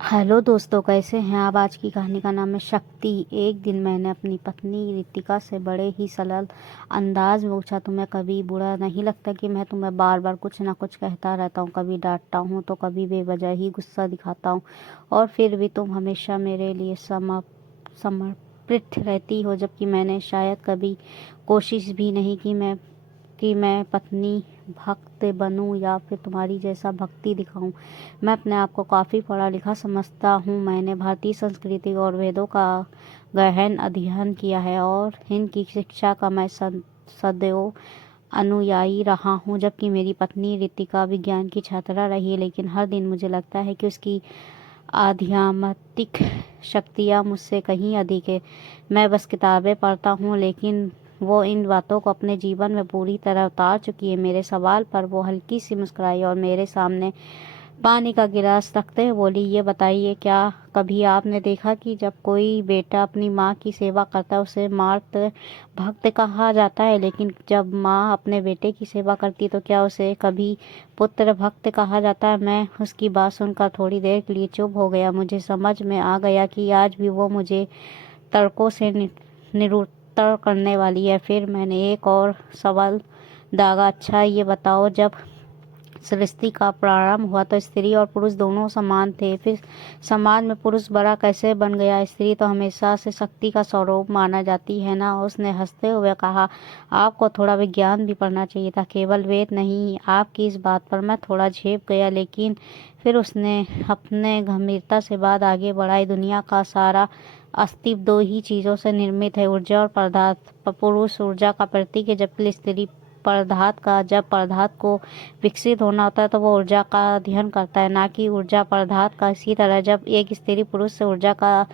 Hello दोस्तों, कैसे हैं आप। आज की कहानी का नाम है शक्ति। एक दिन मैंने अपनी पत्नी रितिका से बड़े ही सरल अंदाज में पूछा, तुम्हें कभी बुरा नहीं लगता कि मैं तुम्हें बार बार कुछ ना कुछ कहता रहता हूँ। कभी डांटता हूँ तो कभी बेवजह ही गुस्सा दिखाता हूँ, और फिर भी तुम हमेशा मेरे लिए समर्पित रहती हो। जबकि मैंने शायद कभी कोशिश भी नहीं की मैं पत्नी भक्त बनूं या फिर तुम्हारी जैसा भक्ति दिखाऊं। मैं अपने आप को काफ़ी पढ़ा लिखा समझता हूँ। मैंने भारतीय संस्कृति और वेदों का गहन अध्ययन किया है और इनकी शिक्षा का मैं सदैव अनुयायी रहा हूँ। जबकि मेरी पत्नी रितिका विज्ञान की छात्रा रही है, लेकिन हर दिन मुझे लगता है कि उसकी आध्यात्मिक शक्तियाँ मुझसे कहीं अधिक है। मैं बस किताबें पढ़ता हूँ, लेकिन वो इन बातों को अपने जीवन में पूरी तरह उतार चुकी है। मेरे सवाल पर वो हल्की सी मुस्कुराई और मेरे सामने पानी का गिलास रखते हुए बोली, ये बताइए, क्या कभी आपने देखा कि जब कोई बेटा अपनी माँ की सेवा करता है उसे मातृ भक्त कहा जाता है, लेकिन जब माँ अपने बेटे की सेवा करती तो क्या उसे कभी पुत्र भक्त कहा जाता है। मैं उसकी बात सुनकर थोड़ी देर के लिए चुप हो गया। मुझे समझ में आ गया कि आज भी वो मुझे तर्कों से निरुत्तर करने वाली है। फिर मैंने एक और सवाल दागा, अच्छा ये बताओ, जब सृष्टि का प्रारंभ हुआ तो स्त्री और पुरुष दोनों समान थे, फिर समाज में पुरुष बड़ा कैसे बन गया। स्त्री तो हमेशा से शक्ति का स्वरूप माना जाती है ना। उसने हंसते हुए कहा, आपको थोड़ा विज्ञान भी पढ़ना चाहिए था, केवल वेद नहीं। आपकी इस बात पर मैं थोड़ा झेप गया, लेकिन फिर उसने अपने गंभीरता से बात आगे बढ़ाई। दुनिया का सारा अस्तित्व दो ही चीज़ों से निर्मित है, ऊर्जा और पदार्थ। पुरुष ऊर्जा का प्रतीक है, जबकि स्त्री पदार्थ का। जब पदार्थ को विकसित होना होता है तो वो ऊर्जा का अध्ययन करता है, ना कि ऊर्जा पदार्थ का। इसी तरह जब एक स्त्री पुरुष से ऊर्जा का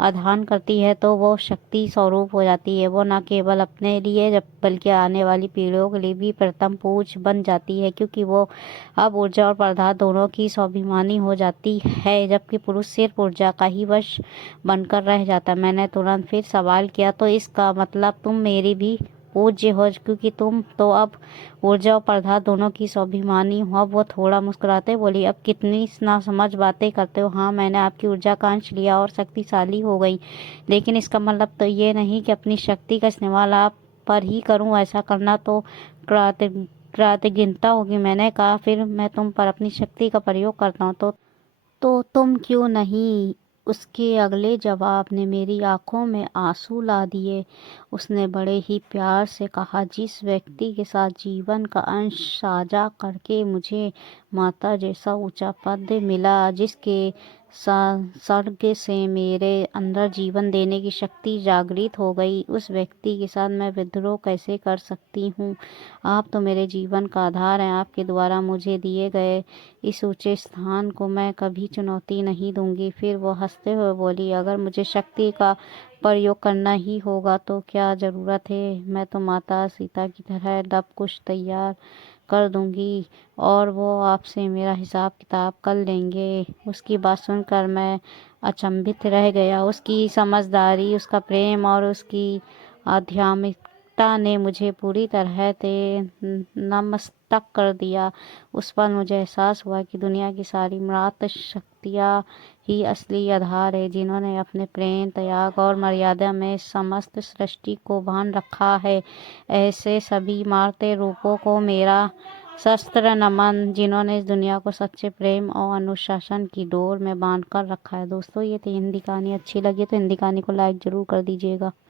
अध्ययन करती है तो वो शक्ति स्वरूप हो जाती है। वो न केवल अपने लिए जब बल्कि आने वाली पीढ़ियों के लिए भी प्रथम पूज्य बन जाती है, क्योंकि वो अब ऊर्जा और पदार्थ दोनों की स्वाभिमानी हो जाती है, जबकि पुरुष सिर्फ ऊर्जा का ही वश बनकर रह जाता है। मैंने तुरंत फिर सवाल किया, तो इसका मतलब तुम मेरी भी पूज्य हो, क्योंकि तुम तो अब ऊर्जा और पदार्थ दोनों की स्वाभिमानी हो। अब वो थोड़ा मुस्कुराते बोली, अब कितनी ना समझ बातें करते हो। हाँ, मैंने आपकी ऊर्जा का अंश लिया और शक्तिशाली हो गई, लेकिन इसका मतलब तो ये नहीं कि अपनी शक्ति का इस्तेमाल आप पर ही करूं। ऐसा करना तो कृतज्ञता होगी। मैंने कहा, फिर मैं तुम पर अपनी शक्ति का प्रयोग करता हूँ तो तुम क्यों नहीं। उसके अगले जवाब ने मेरी आंखों में आंसू ला दिए। उसने बड़े ही प्यार से कहा, जिस व्यक्ति के साथ जीवन का अंश साझा करके मुझे माता जैसा ऊंचा पद मिला, जिसके संसर्ग से मेरे अंदर जीवन देने की शक्ति जागृत हो गई, उस व्यक्ति के साथ मैं विद्रोह कैसे कर सकती हूँ। आप तो मेरे जीवन का आधार हैं। आपके द्वारा मुझे दिए गए इस ऊंचे स्थान को मैं कभी चुनौती नहीं दूंगी। फिर वो हंसते हुए बोली, अगर मुझे शक्ति का प्रयोग करना ही होगा तो क्या ज़रूरत है, मैं तो माता सीता की तरह सब कुछ तैयार कर दूंगी और वो आपसे मेरा हिसाब किताब कर लेंगे। उसकी बात सुनकर मैं अचंभित रह गया। उसकी समझदारी, उसका प्रेम और उसकी आध्यात्मिकता ने मुझे पूरी तरह से नतमस्तक कर दिया। उस पर मुझे एहसास हुआ कि दुनिया की सारी मृत शक्तियाँ ही असली आधार है, जिन्होंने अपने प्रेम, त्याग और मर्यादा में समस्त सृष्टि को बांध रखा है। ऐसे सभी मारते रूपों को मेरा शस्त्र नमन, जिन्होंने इस दुनिया को सच्चे प्रेम और अनुशासन की डोर में बांध कर रखा है। दोस्तों, ये थी हिंदी कहानी। अच्छी लगी तो हिंदी कहानी को लाइक ज़रूर कर दीजिएगा।